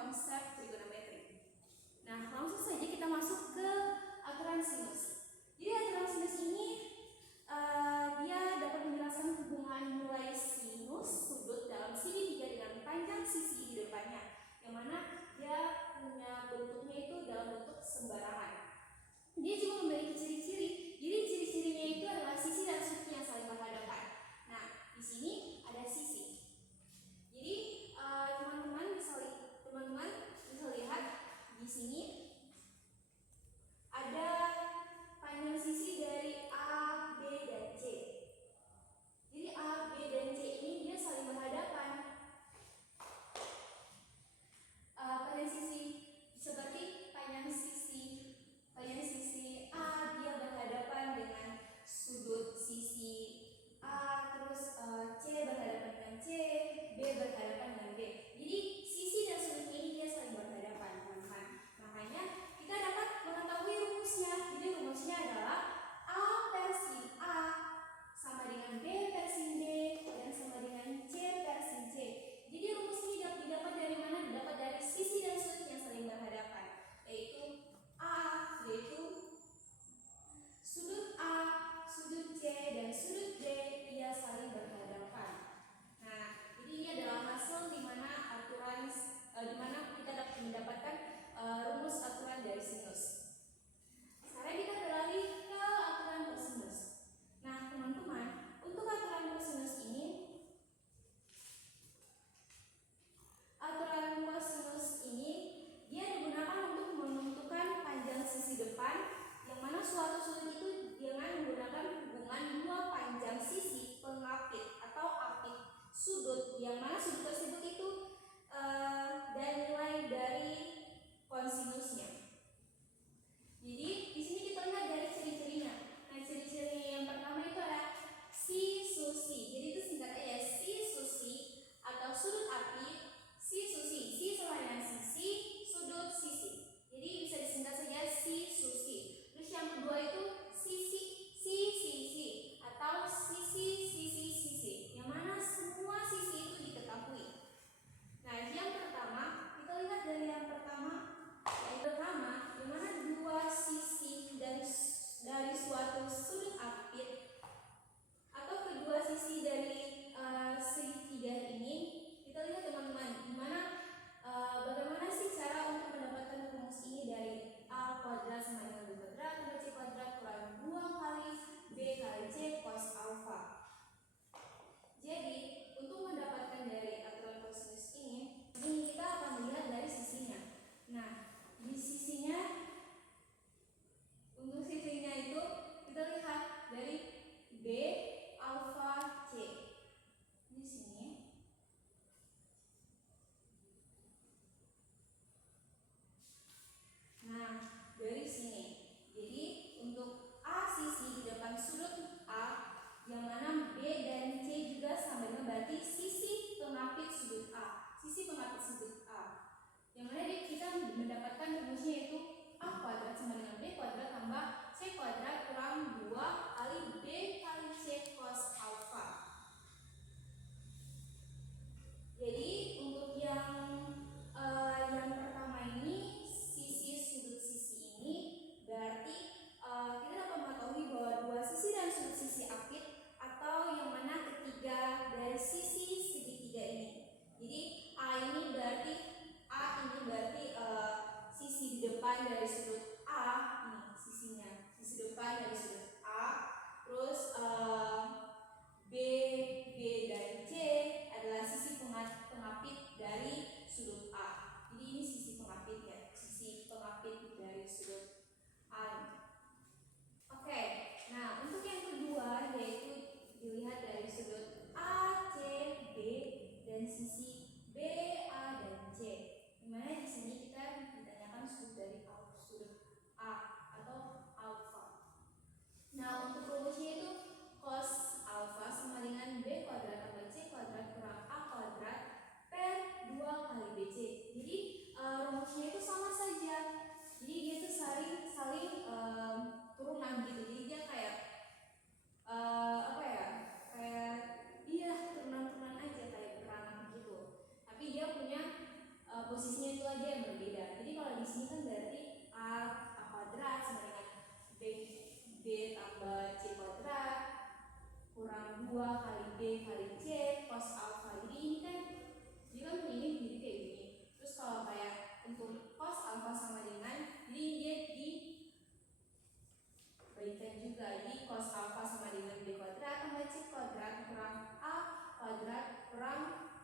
konsep trigonometri. Nah, langsung saja kita masuk ke aturan sinus. Jadi aturan sinus ini dia dapat menjelaskan hubungan nilai sinus sudut dalam segitiga dengan panjang sisi di depannya, yang mana dia punya bentuknya itu dalam bentuk sembarangan. Dia juga memiliki ciri-ciri. Jadi ciri-cirinya itu adalah sisi dan sudut yang saling berhadapan. Nah, di sini ada sisi. Jadi teman-teman bisa lihat di sini ada panjang sisi dari A, B, dan C. Jadi A, B, dan C ini dia saling berhadapan. Panjang sisi seperti panjang sisi A dia berhadapan dengan sudut sisi A, terus C berhadapan dengan C, B berhadapan dengan B. Jadi sisi dan sudut ini dia saling berhadapan, teman-teman. Makanya kita dapat mengetahui rumusnya. Jadi rumusnya adalah A per sin A sama dengan B per sin B dan sama dengan C per sin C. Jadi rumus ini didapat dari mana? Didapat dari sisi dan sudut yang saling berhadapan, yaitu sudut A, sudut C, dan sudut D ia saling berhadapan. Nah, jadi ini adalah hasil di mana kita dapat mendapatkan rumus aturan dari sinus. Sekarang kita beralih ke aturan kosinus. Nah, teman-teman, untuk aturan kosinus ini, dia digunakan untuk menentukan panjang sisi depan, yang mana suatu sudut itu dengan menggunakan hubungan dua panjang sisi pengapit atau apit sudut, yang mana sudut tersebut itu dan nilai dari kosinusnya. Jadi di sini kita lihat dari ciri-cirinya. Nah, ciri-cirinya yang pertama itu adalah si susi. Jadi itu singkatnya ya, si susi atau sudut apit. Si susi, si sama dengan sisi, sudut sisi. Jadi bisa disingkat saja si susi. Terus yang kedua itu sisi atau sisi, yang mana semua sisi itu diketahui. Nah, yang pertama kita lihat dari yang pertama, yang mana dua sisi dari suatu sudut apit atau kedua sisi dari segitiga ini. Kita lihat teman-teman, bagaimana sih cara untuk mendapatkan rumus ini dari A kuadrat sama dengan B kuadrat tambah C kuadrat kurang 2 kali B kali C cos alpha. Jadi untuk mendapatkan dari aturan kosinus ini kita akan melihat dari sisinya. Nah, di sisinya, untuk sisinya itu kita lihat dari B alpha C di sini. Nah, dari sini. Jadi untuk A sisi di depan sudut A, yang mana B dan C juga sama dengan berarti sisi pengapit sudut A. Yang mana kita mendapatkan rumusnya yaitu A kuadrat sama dengan B kuadrat tambah C kuadrat kurang 2 kali B kali C cos alpha. Jadi untuk yang pertama ini, sisi sudut sisi ini berarti kita dapat mengetahui bahwa dua sisi dan sudut sisi apit, atau yang mana ketiga dari sisi segitiga ini. Jadi A ini berarti sisi di depan dari sudut A, ini sisinya, sisi depan dari sudut A. Terus B dan C adalah sisi pengapit dari sudut A. Jadi ini sisi pengapit dari sudut A. Oke, nah untuk yang kedua yaitu dilihat dari sudut A, C, B dan sisi B, A dan C. Dimana di sini kita ditanyakan sudut dari sudut A atau alfa. Nah, untuk rumusnya itu cos alfa sama dengan B kuadrat tambah C kuadrat kurang A kuadrat per 2 kali BC. Jadi rumusnya itu sama saja. Jadi dia itu saling turunan gitu. Jadi dia kayak turunan aja kayak beranak gitu. Tapi dia punya posisinya itu aja alfa sama dengan, jadi dia dibalikan juga. Jadi cos alfa sama dengan b kuadrat tambah c kuadrat kurang a kuadrat kurang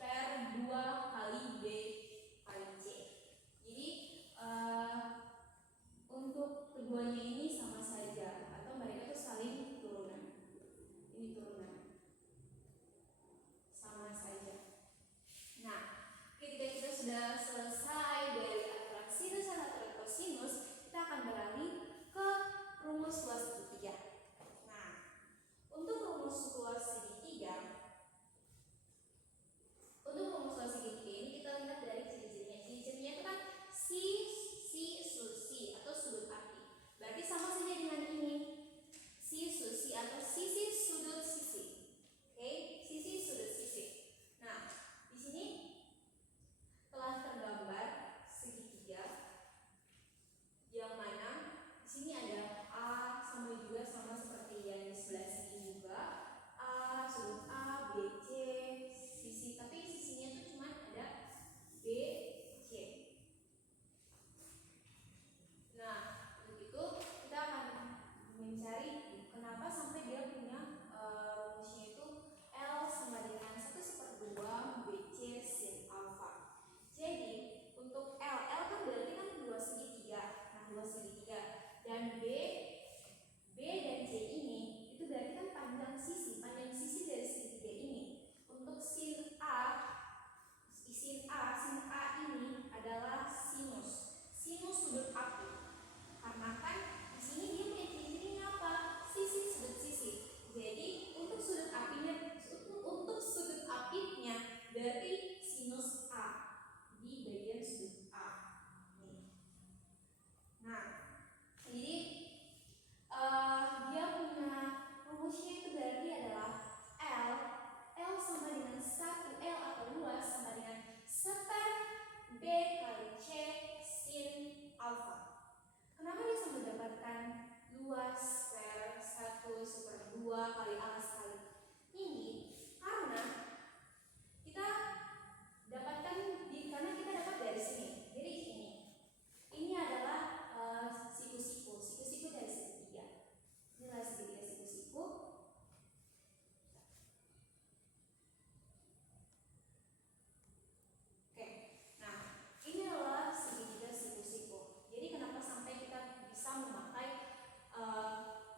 per 2 kali b kali c. Jadi untuk keduanya ini sama saja atau mereka tuh saling turunan. Ini turunan sama saja. Nah, ketika kita sudah selesai dari aturan sinus dan aturan kosinus, kita akan beralih ke rumus luas segitiga. Nah, untuk rumus luas segitiga, ini kita lihat dari ciri-cirinya. Ciri-cirinya itu kan si atau sudut api. Berarti sama saja dengan ini. Si atau sisi sudut sisi. Oke, sisi sudut sisi. Nah, di sini telah tergambar segitiga yang mana di sini ada A sama seperti yang di sebelah sini juga. A, sudut A, B, C, sisi, tapi sisinya itu cuma ada B, C. Nah, untuk itu kita akan mencari kenapa sampai dia punya rumusnya itu L sama dengan 1/2 BC sin alfa. Jadi untuk L kan berarti kan luas segitiga. Nah, luas segitiga dan B dan C ini itu berarti kan panjang sisi dari segitiga ini. Untuk sin A ini adalah sinus sudut api. Karena kan di sini dia punya ciri-cirinya apa? Sisi sudut sisi. Jadi untuk sudut apinya berarti sinus A di bagian sudut A. Nih. Nah, jadi dia punya rumusnya itu berarti adalah L sama dengan 1 L atau luas sama dengan seper B kali C sin alfa. Kenapa bisa mendapatkan luas per 1/2 kali alas kali tinggi? Karena kita dapat dari sini. Jadi ini adalah siku-siku dari segitiga. Inilah segitiga siku-siku. Oke, nah ini adalah segitiga siku-siku. Jadi kenapa sampai kita bisa memakai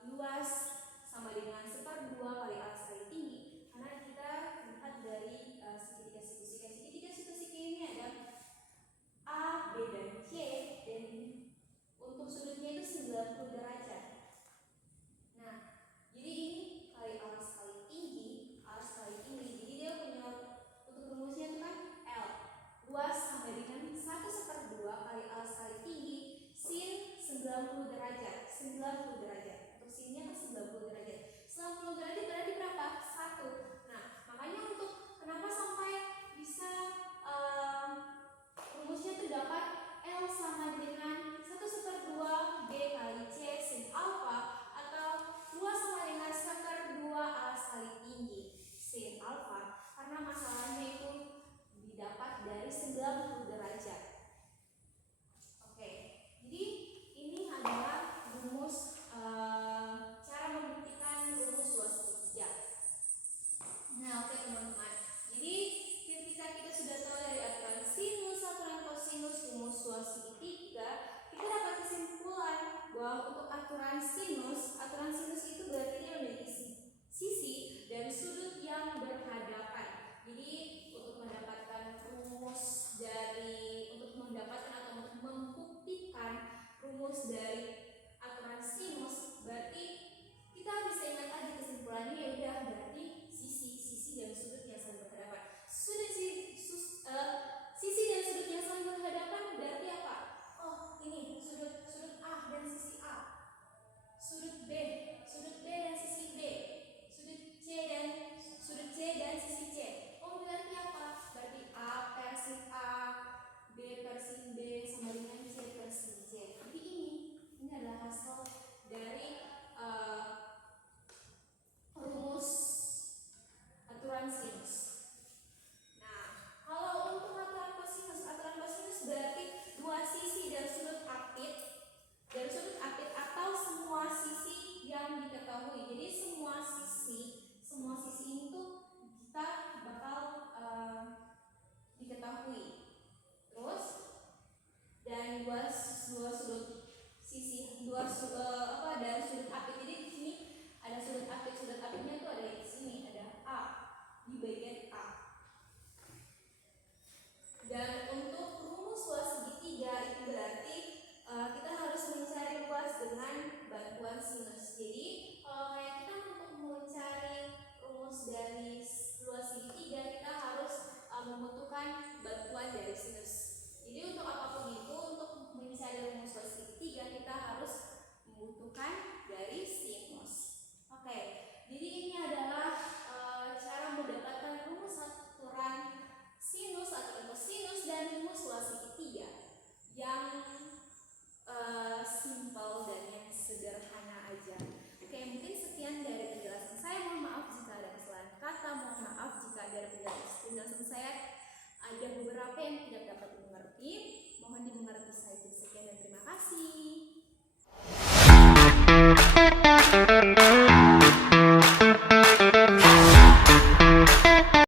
luas sama dengan 1/2 kali alas kali tinggi? Karena kita lihat dari segitiga siku-siku ini ada A, B, dan C, dan untuk sudutnya itu 90 derajat. Nah, jadi ini kali alas kali tinggi. Jadi dia punya untuk rumusnya itu kan L luas sampai dengan 1/2 kali alas kali tinggi sin 90 derajat. Untuk sinnya kan 90 derajat. 90 derajat berarti berapa? 1. Nah, makanya untuk kenapa sampai bisa rumusnya itu dapat L sama dengan 1/2 B kali C sin alfa atau luas sama dengan 1/2 alas kali tinggi sin alfa, karena masalahnya itu didapat dari 90 derajat. Oke, jadi ini adalah rumus cara membuktikan rumus luas segitiga. Nah, oke teman-teman. Jadi ketika kita sudah tahu dari aturan sinus, aturan kosinus, rumus luas segitiga, kita dapat kesimpulan bahwa untuk aturan sinus